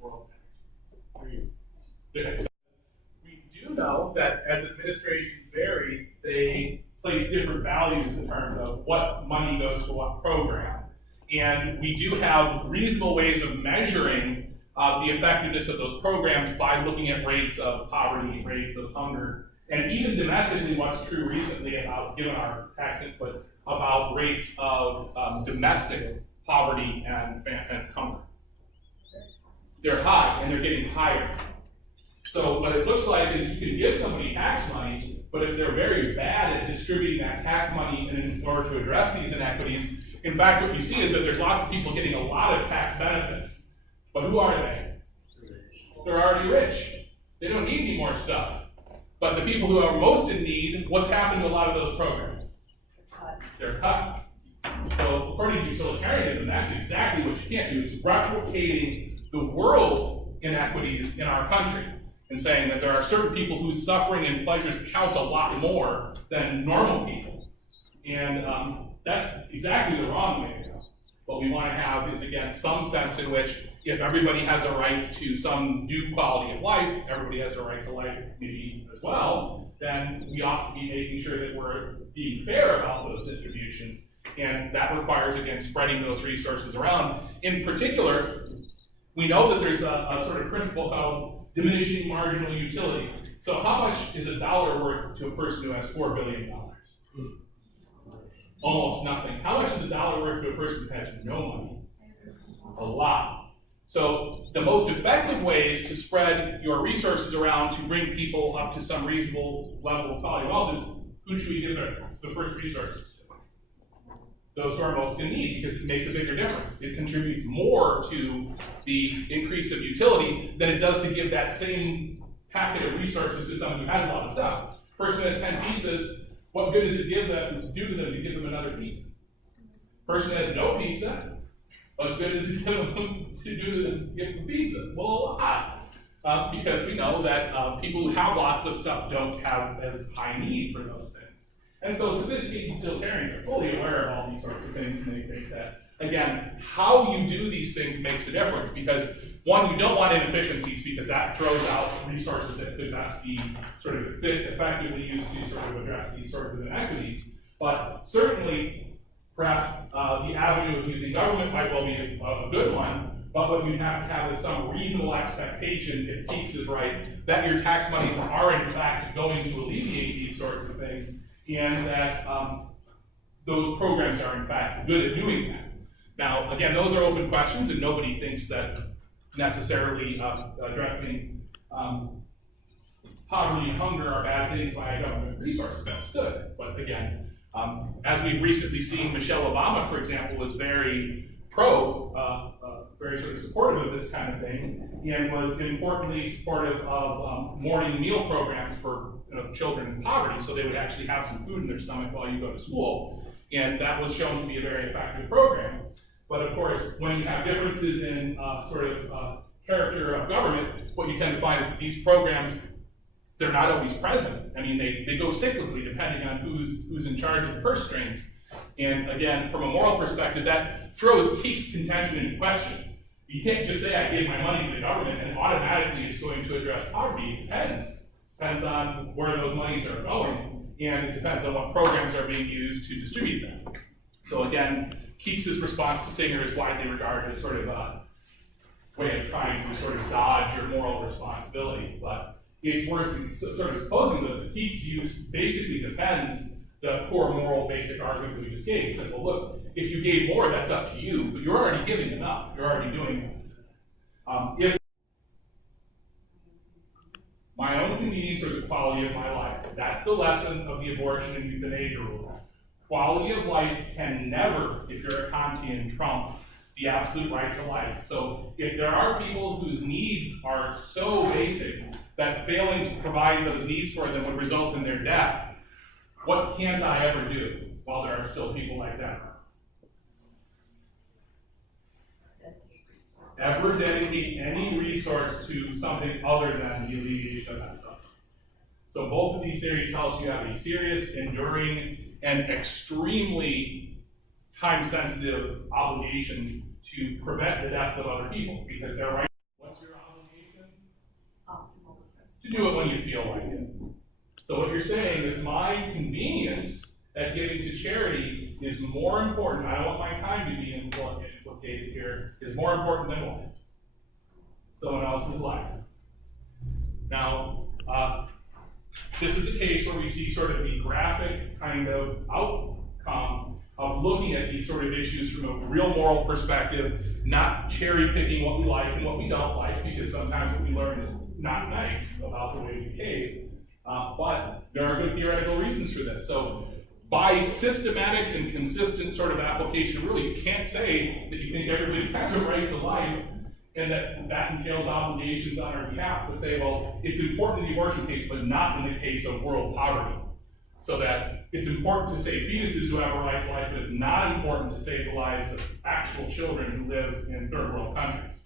world tax. We do know that as administrations vary, they place different values in terms of what money goes to what program. And we do have reasonable ways of measuring the effectiveness of those programs by looking at rates of poverty, rates of hunger, and even domestically, what's true recently about, given our tax input, about rates of domestic poverty and hunger. They're high, and they're getting higher. So what it looks like is you can give somebody tax money, but if they're very bad at distributing that tax money in order to address these inequities, in fact, what you see is that there's lots of people getting a lot of tax benefits. But who are they? They're already rich. They don't need any more stuff. But the people who are most in need, what's happened to a lot of those programs? They're cut. So according to utilitarianism, that's exactly what you can't do. It's replicating the world inequities in our country and saying that there are certain people whose suffering and pleasures count a lot more than normal people. And that's exactly the wrong way to go. What we want to have is, again, some sense in which if everybody has a right to some due quality of life, everybody has a right to life maybe as well, then we ought to be making sure that we're being fair about those distributions. And that requires, again, spreading those resources around. In particular, we know that there's a sort of principle called diminishing marginal utility. So how much is a dollar worth to a person who has $4 billion? Almost nothing. How much is a dollar worth to a person who has no money? A lot. So the most effective ways to spread your resources around to bring people up to some reasonable level of quality of wealth is, who should we give the first resources to? Those who are most in need, because it makes a bigger difference. It contributes more to the increase of utility than it does to give that same packet of resources to someone who has a lot of stuff. Person has 10 pizzas, what good does it do to them to give them another pizza? Person has no pizza, what good does it give them pizza? Well, a lot. Because we know that people who have lots of stuff don't have as high need for those things. And so sophisticated utilitarians are fully aware of all these sorts of things, and they think that, again, how you do these things makes a difference, because one, you don't want inefficiencies, because that throws out resources that could best be sort of effectively used to sort of address these sorts of inequities. But certainly, perhaps the avenue of using government might well be a good one, but what you have to have is some reasonable expectation, if Keats is right, that your tax monies are in fact going to alleviate these sorts of things, and that those programs are in fact good at doing that. Now, again, those are open questions, and nobody thinks that necessarily addressing poverty and hunger are bad things by government resources. That's good. But again, as we've recently seen, Michelle Obama, for example, was very very sort of supportive of this kind of thing, and was importantly supportive of morning meal programs for children in poverty, so they would actually have some food in their stomach while you go to school. And that was shown to be a very effective program. But of course, when you have differences in character of government, what you tend to find is that these programs, they're not always present. I mean, they go cyclically depending on who's in charge of the purse strings. And again, from a moral perspective, that throws Keats' contention into question. You can't just say, I gave my money to the government and automatically it's going to address poverty. It depends. Depends on where those monies are going, and it depends on what programs are being used to distribute them. So again, Keats' response to Singer is widely regarded as sort of a way of trying to sort of dodge your moral responsibility. But it's worth sort of supposing that Keats' views basically defends the core moral basic argument that we just gave. He said, well, look, if you gave more, that's up to you, but you're already giving enough. You're already doing that. If my own convenience or the quality of my life, that's the lesson of the abortion and euthanasia rule. Quality of life can never, if you're a Kantian, trump the absolute right to life. So if there are people whose needs are so basic that failing to provide those needs for them would result in their death, what can't I ever do while there are still people like that? Ever dedicate any resource to something other than the alleviation of that suffering. So both of these theories tell us you have a serious, enduring, and extremely time-sensitive obligation to prevent the deaths of other people, because they're right. What's your to do it when you feel like it. So what you're saying is my convenience at giving to charity is more important. I don't want my time to be implicated here, is more important than what? Someone else's life. Now, this is a case where we see sort of the graphic kind of outcome of looking at these sort of issues from a real moral perspective, not cherry picking what we like and what we don't like, because sometimes what we learn is not nice about the way we behave. But there are good theoretical reasons for this. So by systematic and consistent sort of application, really, you can't say that you think everybody has a right to life and that entails obligations on our behalf, but say, well, it's important in the abortion case, but not in the case of world poverty. So that it's important to save fetuses who have a right to life, but it's not important to save the lives of actual children who live in third world countries.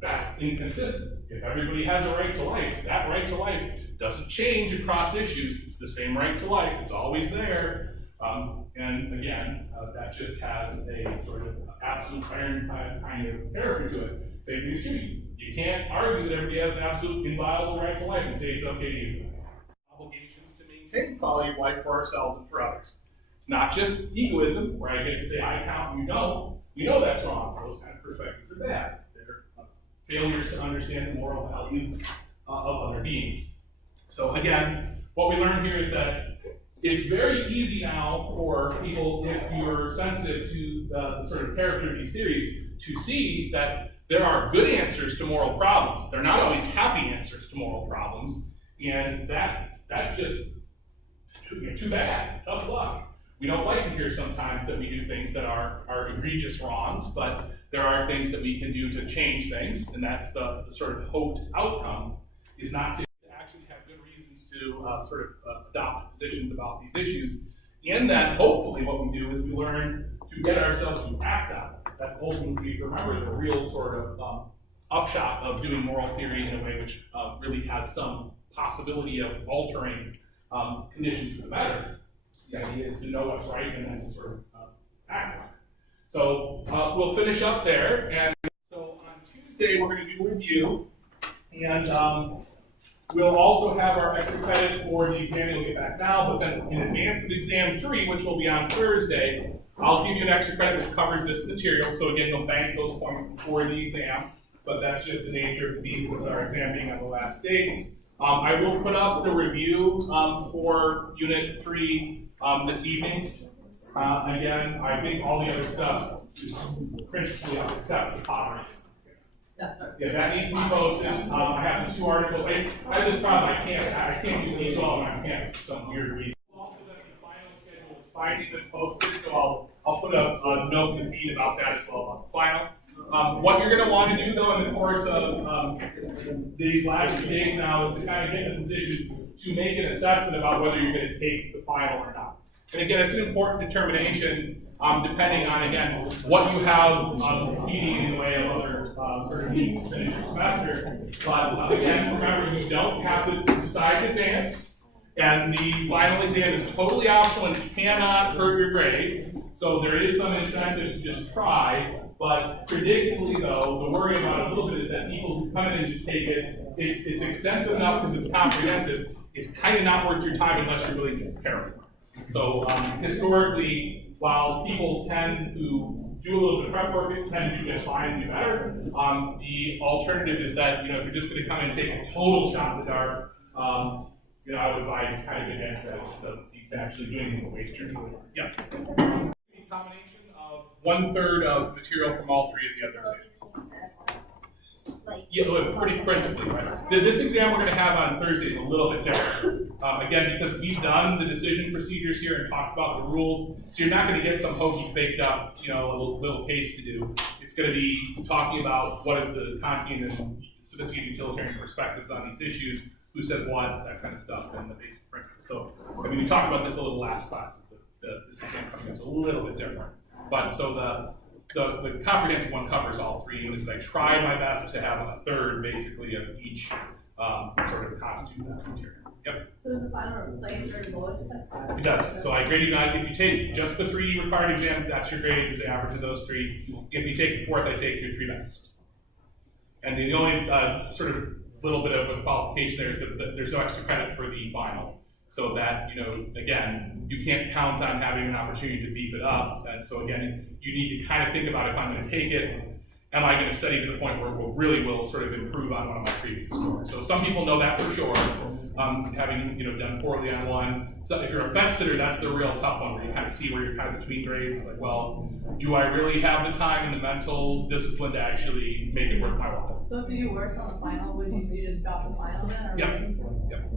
That's inconsistent. If everybody has a right to life, that right to life doesn't change across issues. It's the same right to life. It's always there. And again, that just has a sort of absolute ironclad kind of character to it. Same thing is true. You can't argue that everybody has an absolute inviolable right to life and say it's okay to use it. Obligations to maintain quality of life for ourselves and for others. It's not just egoism, where I get to say I count and you don't. We know that's wrong. Those kind of perspectives are bad. They're failures to understand the moral value of other beings. So again, what we learn here is that it's very easy now for people, if you're sensitive to the sort of character of these theories, to see that there are good answers to moral problems. They're not always happy answers to moral problems, and that's just too bad, tough luck. We don't like to hear sometimes that we do things that are egregious wrongs, but there are things that we can do to change things, and that's the sort of hoped outcome, is not to actually have good reasons to adopt positions about these issues. And then hopefully what we do is we learn to get ourselves to act on it. That's ultimately, if you remember, the real sort of upshot of doing moral theory in a way which really has some possibility of altering conditions for the better. The idea is to know what's right and then to sort of act on it. So we'll finish up there. And so on Tuesday, we're going to do a review. And we'll also have our extra credit for the exam you'll get back now, but then in advance of exam 3, which will be on Thursday, I'll give you an extra credit which covers this material. So again, you'll bank those points before the exam, but that's just the nature of the beast with our exam being on the last day. I will put up the review for Unit 3 this evening. Again, I think all the other stuff is principally up except the pottery. Yeah, that needs to be posted. I have the 2 articles. I have this problem. I can't use each all of them. I can't for some weird reason. Also, that the final schedule is finally been posted, so I'll put a note to feed about that as well about the final. What you're going to want to do, though, in the course of these last few days now, is to kind of get in a position to make an assessment about whether you're going to take the final or not. And again, it's an important determination depending on, again, what you have feeding in the way of other sort of needs to finish your semester. But again, remember, you don't have to decide in advance, and the final exam is totally optional and cannot hurt your grade. So there is some incentive to just try, but predictably, though, the worry about it a little bit is that people who come in and just take it, it's extensive enough because it's comprehensive, it's kind of not worth your time unless you're really prepared for it. So historically, while people tend to do a little bit of prep work, they tend to do just fine and do better. The alternative is that, if you're just going to come and take a total shot in the dark, I would advise kind of against that. It just doesn't seem to actually do anything to waste your time. Yeah. A combination of 1/3 of material from all 3 of the other exams. Yeah, pretty principally, right? This exam we're going to have on Thursday is a little bit different. Again, because we've done the decision procedures here and talked about the rules, so you're not going to get some hokey faked up, little case to do. It's going to be talking about what is the Kantian and sophisticated utilitarian perspectives on these issues, who says what, that kind of stuff, and the basic principles. So, we talked about this a little last class. This exam coming up is a little bit different. But so the comprehensive one covers all 3 units, and I try my best to have 1/3 basically of each sort of constitute that material. Yep. So does the final replace or lowest test? It does. So I grade you not. If you take just the 3 required exams, that's your grade, is the average of those 3. If you take the 4th, I take your 3 best. And the only sort of little bit of a qualification there is that there's no extra credit for the final. So that, again, you can't count on having an opportunity to beef it up. And so again, you need to kind of think about if I'm going to take it, am I going to study to the point where it will sort of improve on one of my previous scores? So some people know that for sure, having done poorly on one. So if you're a fence sitter, that's the real tough one where you kind of see where you're kind of between grades. It's like, well, do I really have the time and the mental discipline to actually make it worth my while? So if you do worse on the final, would you just drop the final then? Or Yep.